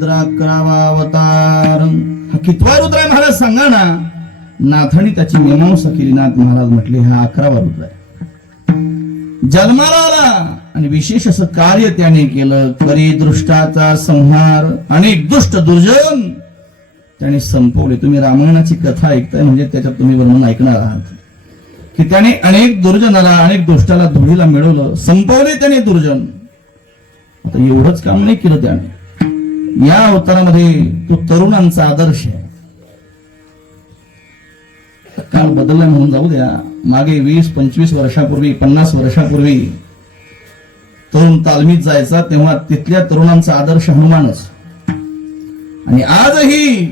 रुद्राक्रावा अवतार. हा कितवा रुद्र आहे महाराज सांगा ना. नाथांनी त्याची मीमांसा केली. नाथ महाराज म्हटले हा 11वा रुद्र आहे. जन्माला आला आणि विशेष असं कार्य त्याने केलं. करी दृष्टाचा संहार. अनेक दुष्ट दुर्जन त्याने संपवले. तुम्ही रामायणाची कथा ऐकताय म्हणजे त्याच्यात तुम्ही वर्णन ऐकणार आहात की त्याने अनेक दुर्जनाला अनेक दुष्टाला धुळीला मिळवलं. संपवले त्याने दुर्जन. आता एवढंच काम नाही केलं त्याने. या अवतारामध्ये तो तरुणांचा आदर्श आहे. काळ बदलला म्हणून जाऊ द्या. मागे 20-25 वर्षापूर्वी 50 वर्षापूर्वी तरुण तालमीत जायचा तेव्हा तिथल्या तरुणांचा आदर्श हनुमानच. आणि आजही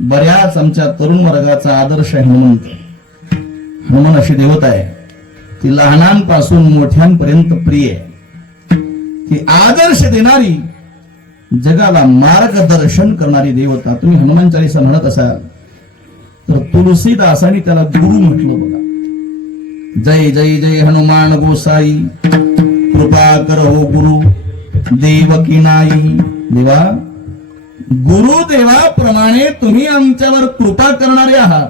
बऱ्याच आमच्या तरुण वर्गाचा आदर्श आहे हनुमंत. हनुमान अशी देवता आहे ती लहानांपासून मोठ्यांपर्यंत प्रिय आहे. ती आदर्श देणारी जगाला मार्गदर्शन करणारी देवता. तुम्ही हनुमान चालीसा म्हणत असाल तर तुलसीदासांनी त्याला गुरु म्हटलं बघा. जय जय जय हनुमान गोसाई कृपा करो गुरु देव की नाही. देवा गुरुदेवाप्रमाणे तुम्ही आमच्यावर कृपा करणारे आहात.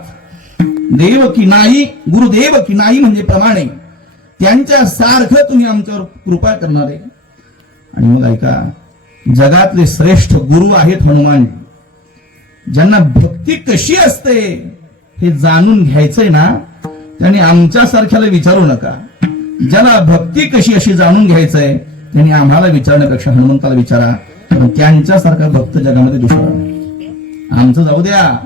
देव की नाही गुरुदेव की नाही म्हणजे प्रमाणे त्यांच्या सारखं तुम्ही आमच्यावर कृपा करणारे. आणि मग ऐका जगातले श्रेष्ठ गुरु आहेत हनुमान. ज्यांना भक्ती कशी असते हे जाणून घ्यायचंय ना त्यांनी आमच्यासारख्याला विचारू नका. ज्याला भक्ती कशी अशी जाणून घ्यायचंय त्यांनी आम्हाला विचारण्यापेक्षा हनुमंताला विचारा. कारण त्यांच्यासारखा भक्त जगामध्ये दुसरा नाही. आमचं जाऊ द्या.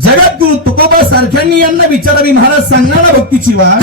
जगात गुरु तुकोबा सारख्यांनी यांना विचारावी. महाराज सांगा ना भक्तीची वाट.